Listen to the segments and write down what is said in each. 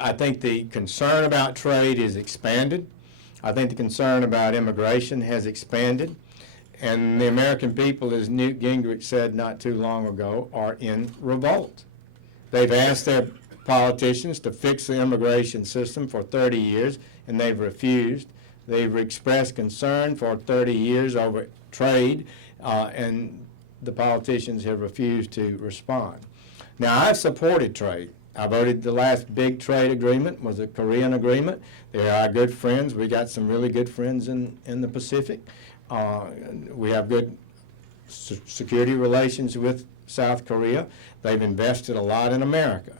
I think the concern about trade is expanded. I think the concern about immigration has expanded. And the American people, as Newt Gingrich said not too long ago, are in revolt. They've asked their politicians to fix the immigration system for 30 years, and they've refused. They've expressed concern for 30 years over trade, and the politicians have refused to respond. Now, I've supported trade. I voted the last big trade agreement was the Korean agreement. They're our good friends. We got some really good friends in the Pacific. We have good security relations with South Korea. They've invested a lot in America.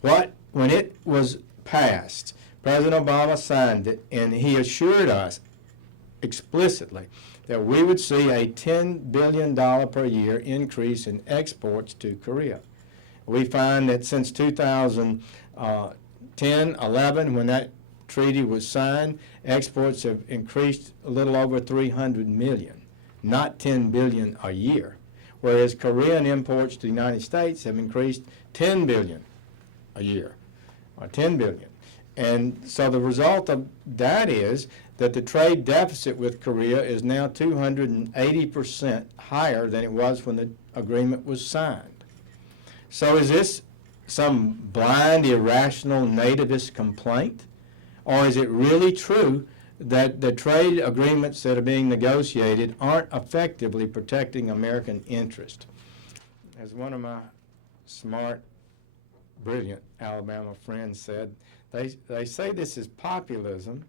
When it was passed, President Obama signed it, and he assured us explicitly that we would see a $10 billion per year increase in exports to Korea. We find that since 2010, 11, when that treaty was signed, exports have increased a little over 300 million, not 10 billion a year, whereas Korean imports to the United States have increased 10 billion a year, or 10 billion. And so the result of that is that the trade deficit with Korea is now 280% higher than it was when the agreement was signed. So is this some blind, irrational, nativist complaint? Or is it really true that the trade agreements that are being negotiated aren't effectively protecting American interest? As one of my smart, brilliant Alabama friends said, they say this is populism,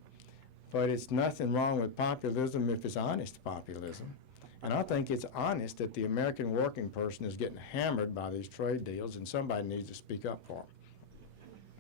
but it's nothing wrong with populism if it's honest populism. And I think it's honest that the American working person is getting hammered by these trade deals, and somebody needs to speak up for them.